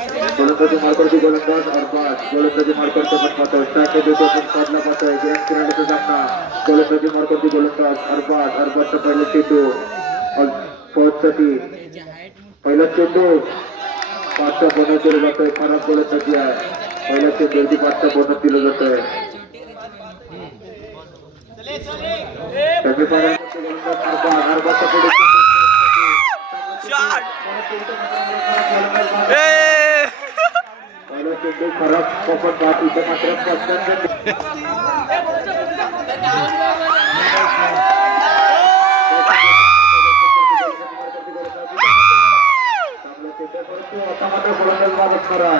गोलंदाजी मारकरती गोलंदाज अरबाज गोलंदाजी मारकरती पण पाहतोय स्ट्राईक देतो पण काढला पाहतोय गेम किनाऱ्याचा सामना गोलंदाजी मारकरती गोलंदाज अरबाजचा पहिला चेंडू फौजसाठी पहिला चेंडू 5चा बोनस दिला जातोय खराब गोलंदाजी आहे पहिला चेंडू 5चा बोनस दिला जातोय अरबाजचा पुढे पहिला चेंडू खराब पण इथे मात्र आता मात्र गोलंदाज बाबत खरा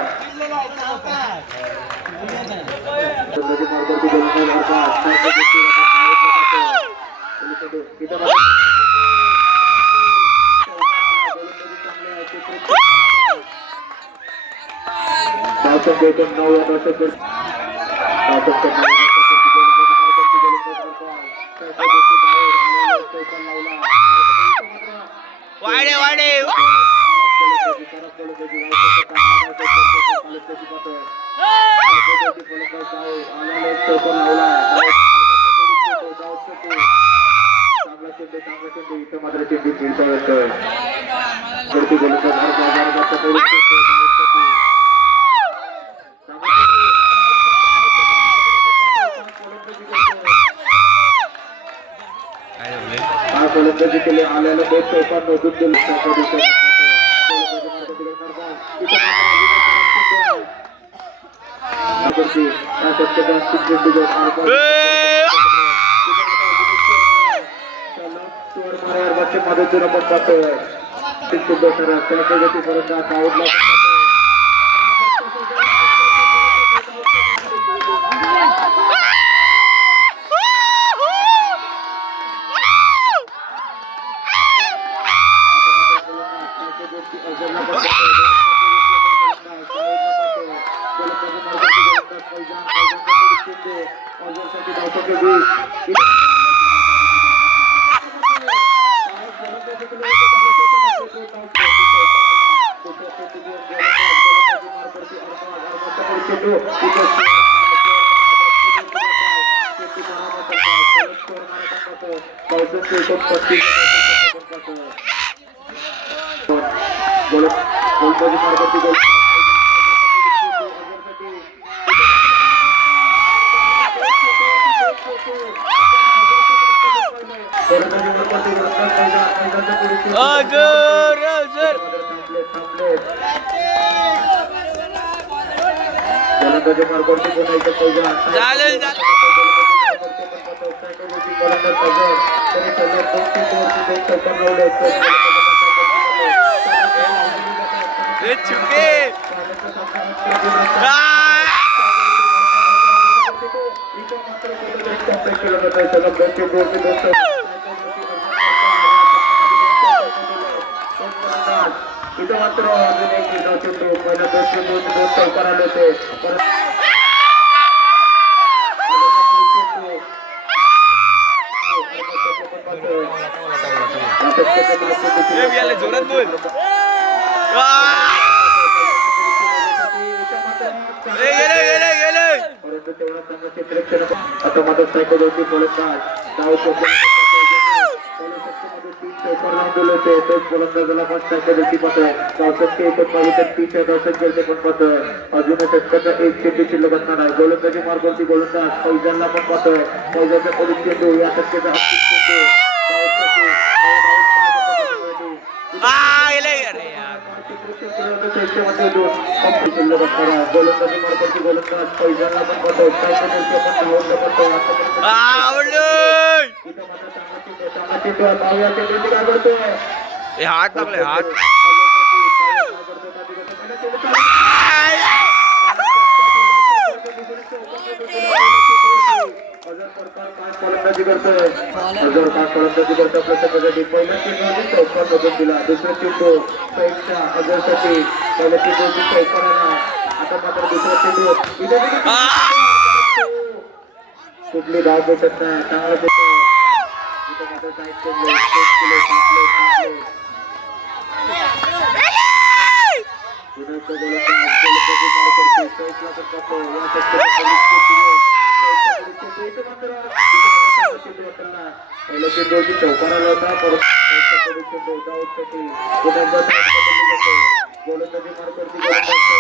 वाडे वाडे मात्र चेंडू खेळता येतोय गोलंदाजी केली आल्याला 2 चौकार नोंदून दिले मदतीनं पण पाहतोय इथं मात्र अजून एक चेंडू पहिला 2 चेंडू 2 चौकार आले होते जोरात बोल आता मात्र सायकल होती गोलंदाज डाव गोलंदाजाला पण सायकल होती मात्र धावसंख्या एकच पाहिजे तर 3 धावसंख्या गेले पण पाहतोय अजून षटकाचा 1 चेंडू शिल्लक असणार आहे गोलंदाजी मार्गावरती गोलंदाज फौजांना पण पाहतोय फौजाचा पुढील चेंडू या षटकाचा गोलंदाजी मार्गावरती गोलंदाज फौजांना पण पाहतोय हात टाकले हात गोलंदाजी करतोय पहिला चेंडू चौकार मधून दिला दुसरा चेंडू अजरसाठी पहिल्या चेंडूची चौकारांना आता मात्र दुसरा चेंडू कुठली धाव भेटत नाही चांगला चौकाराला होता परत गोलंदाजी मार्कवरती आता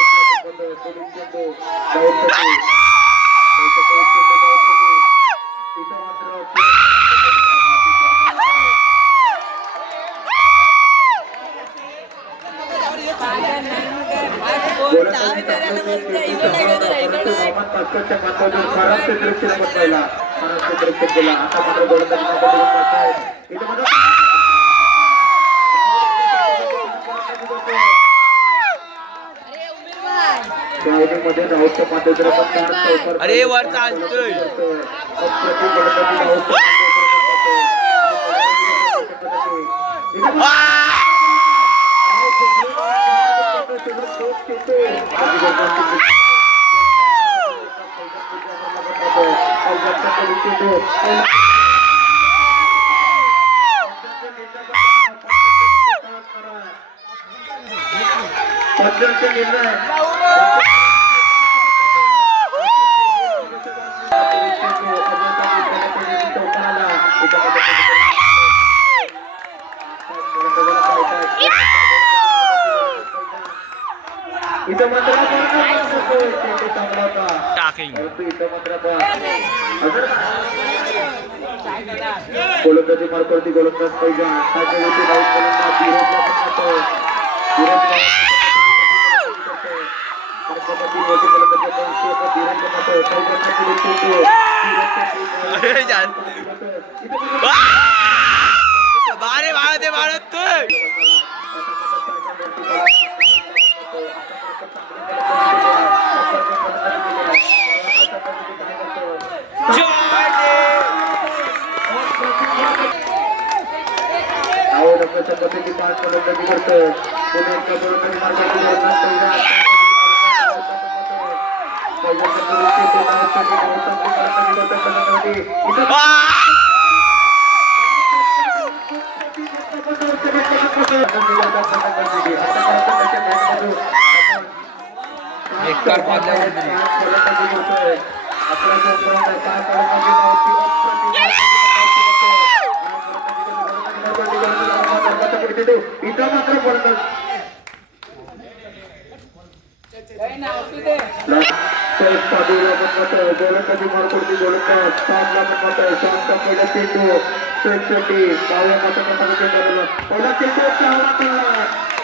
मात्र मध्ये राऊतच्या पाठीवर अरे वर चालतोय टाकिंग गोलंदाजी मार्कवरती गोलंदाज पहिला बारे भारत भारत पद्धती पाच गोलंदाजी करतोय गोलंदाजी मार्कवरती गोलंदाज 7 ला पण मत आहे 7 पहिला चेंडू साठी पावला पहिला चेंडू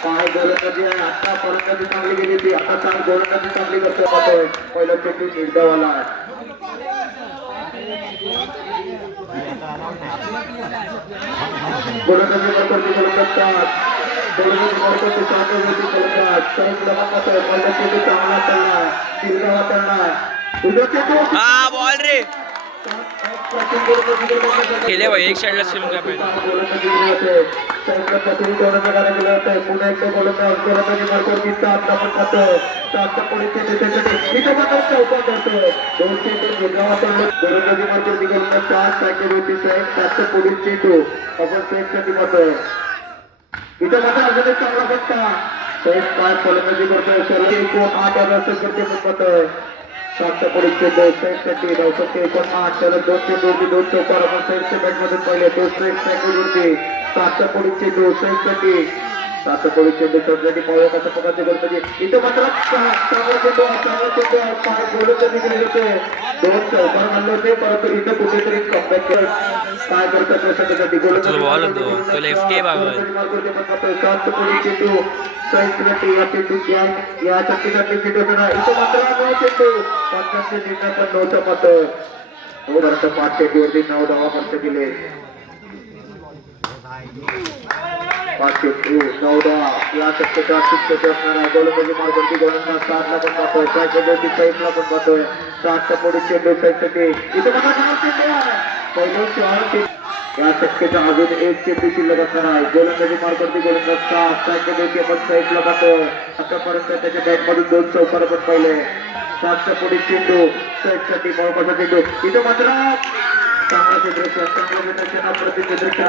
काय गोलंदाजी आहे आता फलंदाजी चांगली गेली ती आता चार गोलंदाजी चांगली करतोय पहिला चेंडू निर्धावाला गोलंदाजी मार्कवरती गोलंदाज 7 गोलंदाजी मार्कवरती 7 गोलंदाज पहिला चेंडू चांगला चालला निर्धावा चालला हा बॉल रे केले भाई एक साइडला सिलून काय पाहिजे पुन्हा एकदा गोलंदाजी मार्कवरती 7 आपण पाहतो 7 कोणी चौका करतो 2 चेंडू निर्धावा चालला गोलंदाजी मार्कवरती गोलंदाज 4 पॅकेज होती साहेब 7 पोलीस चेंडू आपण सेटसाठी पाहतोय इथं मात्र अजून एक चांगला फटका काय फलंदाजी करतोय सर्व 8 करते पण पाहतोय 7 पोलीस चेंडू सेटसाठी 959 त्याला 2 चेंडूवरती 2 चौकार आपण सेटच्या बॅटमधून पहिले तो स्ट्राईक पॅकेजवरती 7 पोलीस चेंडू सेटसाठी 7 पोलीस चेंडू शॉटसाठी पाहूया कसा प्रकारचे गोलंदाजी इथं मात्र चांगला चेंडू पाय गोलंदाजी केले होते 2 चौकार मारले होते परंतु इथं कुठेतरी कमबॅक काय करतात त्यासाठी गोलंदाजी लेफ्टी मार्कवरती 7 पोलीस चेंडू साठी या चेंडू या चक्कीसाठी चेंडू इथं मात्र 9 चेंडू 50 निर्णय पण 9चं मत हो बरं 5 चेंडूवरती 9 धावा खर्च केले 5 चेंडू 9 धावा या चक्कीचा शिक्षक असणारा गोलंदाजी मार्कवरती गोलंदाज 7 ला पण पाहतोय 5 चेंडूवरती 6 ला पण पाहतोय 7 पोलीस चेंडू 6 साठी इथं मात्र 9 चेंडू पहिलं 4 चेंडू या चक्केचा अजून एक चेंडू शिल्लक असणार आहे गोलंदाजी मार्कवरती गोलंदाज 7 चेंडूवरती आपण 6 ला पाहतोय आतापर्यंत त्याच्या बॅटमधून 2 चौकार पण पहिले 7 पोलीस चेंडू 6 साठी महत्वाचा चेंडू इथं मात्र चांगला प्रदर्शन प्रतिनिधित्व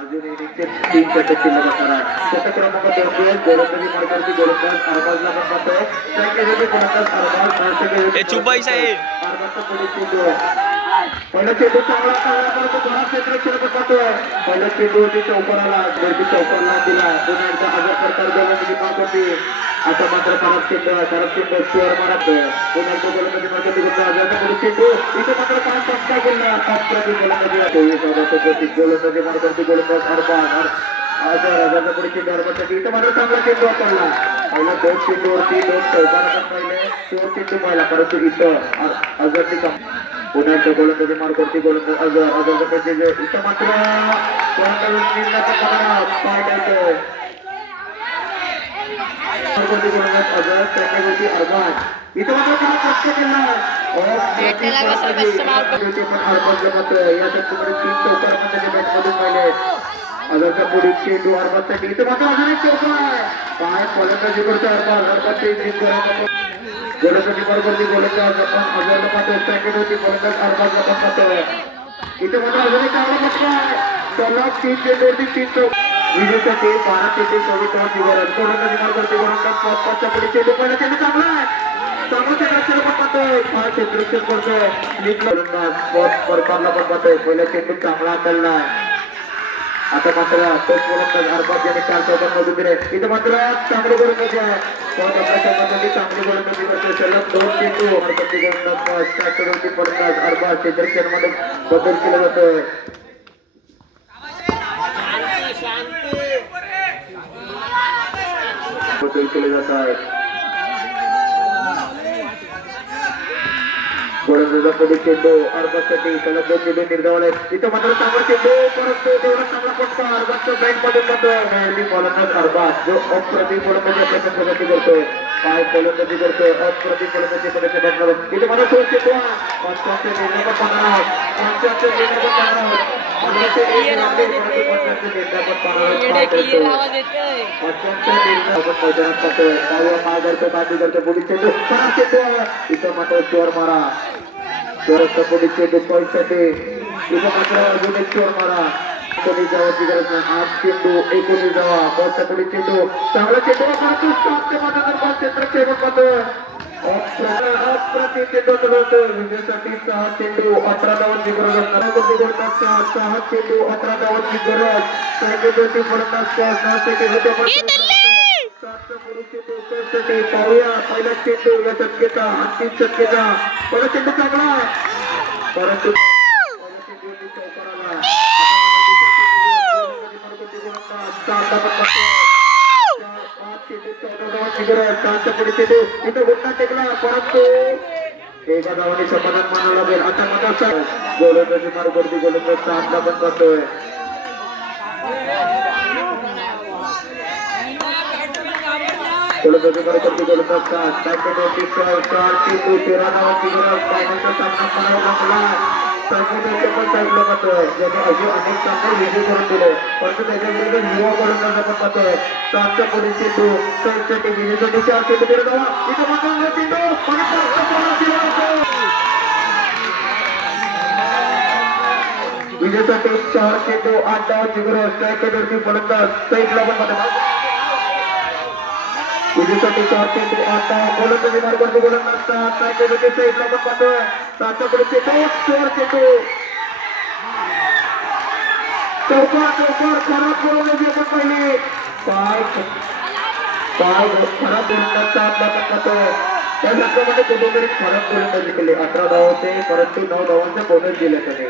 अजून इनिंगचे 3 षटक शिल्लक असणार आहे. षटक क्रमांक 2 गोलंदाजी मार्गावरती गोलंदाज अरबाजला पण पाहतोय. सेकंडरी गोलंदाज अरबाज ए, चुप बाईस आहे. अरबाजचा पुढे चेंडू पहिला चेंडू चांगला परंतु थोडा क्षेत्ररक्षण पाहतोय. पहिला चेंडू होती चौकाराला वरती चौकाराला दिला. पुन्हा एकदा आजार सरकार गोलंदाजी मार्गावरती. आता मात्र खराब चेंडू स्कोअर मारत पुन्हा एकदा गोलंदाजी मार्गावरती आजारचा पुढे चेंडू इथे मात्र 5 फटका गेला. 5 प्रति गोलंदाजी गोलंदाजी मार्गावरती गोलंदाज आजारचा पुढे चेंडू अरबासाठी इथं मात्र चांगला चेंडू वापरला. पहिला 2 चेंडूवरती 2 चौकारा पहिले 4 चेंडू पाहिला परंतु इथं आजारची पुन्हा एकदा गोलंदाजी मार्गावरती गोलंदाज आजारचा चेंडू इथं मात्र पाय टाकतोय. गोलंदाज आजार त्याच्यावरती अरबाज इथं मात्र त्याला कष्ट केला. अरबाजला मात्र या चेंडूमध्ये 3 चौकार पण त्याच्या बॅटमधून पाहिले. आजारचा पुढील चेंडू अरबाजसाठी इथं मात्र अजून एक चौका काय गोलंदाजी करतो अरबाजचे गोलंदाजी बरोबर गोलंदाज आपण आजारला पाहतोय. पॅकेट होती गोलंदाज अरबाजला पण पाहतोय. इथे मात्र अजून एक चांगला फटका त्याला 3 चेंडूवरती 3 चौक विजेसाठी 12 चेंडू 24 दिवस गोलंदाजी मार्गावरती गोलंदाज 5च्या पुढे चेंडू पहिला चेंडू चांगला आहे. चांगलं क्षेत्ररक्षण पण पाहतोय. काय क्षेत्ररक्षण करतोय गोलंदाज परकारला पण पाहतोय. पहिला चेंडू चांगला हाताळला. आता मात्र तोच गोलंदाज अरबाज याने 4 चौकांमधून दिले. इथं मात्र चांगली गोलंदाजी आहे. चांगली गोलंदाजी करतोय. सलग 2 चेंडू अरबाजची गोलंदाज त्याच्यावरती गोलंदाज अरबाज क्षेत्ररक्षणामध्ये बदल केला जातोय. बदल केले जात आहे. गोलंदाजा पुढे चेंडू अरबाजसाठी सलग 2 चेंडू निर्धावले. इथं मात्र चांगला चेंडू परंतु तेवढा चांगला फटका अरबाजच्या बँक मध्ये पडतोय. गोलंदाज अरबाज जो अप्रतिम गोलंदाजी आपल्या प्रगती करतोय. काय गोलंदाजी करतोय अप्रतिम गोलंदाजी पदाच्या बॅटमध्ये इथे मला 2 चेंडू 5च्या निर्णय 15 5च्या निर्णय 15 इथं मात्र चोर मारा चोरचा पुढे चेंडू पॉईंटसाठी इथं मात्र अजून एक चोर मारा. 19 जावाची गरज नाही. 8 चेंडू 19 जावा बॉलचा पुढे चेंडू चांगला चेंडू परंतु स्टॉपच्या माध्यमातून क्षेत्रक्षेपण पाहतोय. विजेसाठी 6 चेंडू 18 धावांची गरज असणार. 6 चेंडू 18 धावांची गरज पॅकेजवरती फलंदाज 6 सेकंड होते. पाहूया पहिला चेंडू या शक्यता अंतिम शक्यता पहिला चेंडू चांगला परंतु चौकाराला इथं घुटना टेकला परंतु एका धावाने समाधान मानावं लागेल. आता मताचा गोलंदाजी मार्गावरती गोलंदाजचा अंदा पण करतोय. गोलंदाजी मार्गावरती गोलंदाजचा 4 चेंडू 13 धावांची गरज फायनलचा सामना करावा लागला. संघटनेचे पण चांगलं पाहतोय. ज्याने असे अनेक सामने विजय करून दिले परंतु त्याच्याविरुद्ध युवा गोलंदाज आपण पाहतोय. 7च्या पुढे चेंडू साठी विजेसाठी 4 चेंडू 13 धावा इथं मात्र चेंडू विजेसाठी 4 चेंडू 8 धावांची गरज स्ट्रायकरवरती फलंदाज साईडला पण पाहतोय. विजेसाठी 4 चेंडू 8 धावा गोलंदाजी मार्गावरती गोलंदाज स्ट्रायकरवरती साईडला पण पाहतोय. 7च्या पुढे चेंडू 4 चेंडू चौकार खराब गोलंदाजी आपण पाहिली. पाय खराब गोलंदाजचा आपला पण पाहतोय. त्या संघामध्ये कुठेतरी खराब गोलंदाजी केली. 18 धावा होते परंतु 9 धावांचा बोनस दिला त्याने.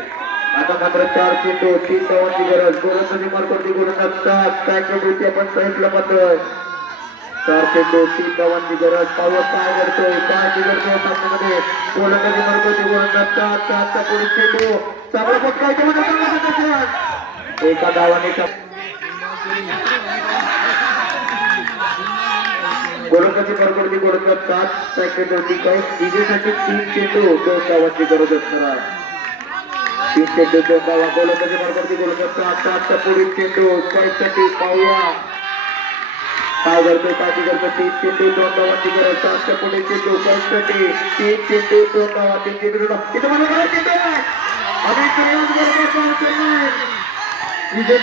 आता मात्र 4 चेंडू 3 धावांची गरज गोलंदाजी मार्गावरती गोलंदाजचा पॅकेज आपण साईडला पाहतोय. 4 चेंडू 3 धावांची गरज पावर काय करतोय काय बिघडतोय सामन्यामध्ये गोलंदाजी मार्गावरती गोलंदाजचा 4चा पुढे चेंडू चांगला फटका एका धावाने गोलंदाजी मार्गावरती गोलंदाज 7 पॅकेट होती काय विजेसाठी 3 चेंडू 2 धावांची गरज असणार. 3 चेंडू 2 धावा गोलंदाजी मार्गावरती गोलंदाज 7चा पुढे चेंडू स्ट्राईकसाठी पाहूया काय करतोय काय बिघडतोय. 3 चेंडू 2 धावांची गरज 7च्या पुढे चेंडू स्ट्राईकसाठी 3 चेंडू 2 धावा 3 चेंडू इथं मला चेंडू विजेता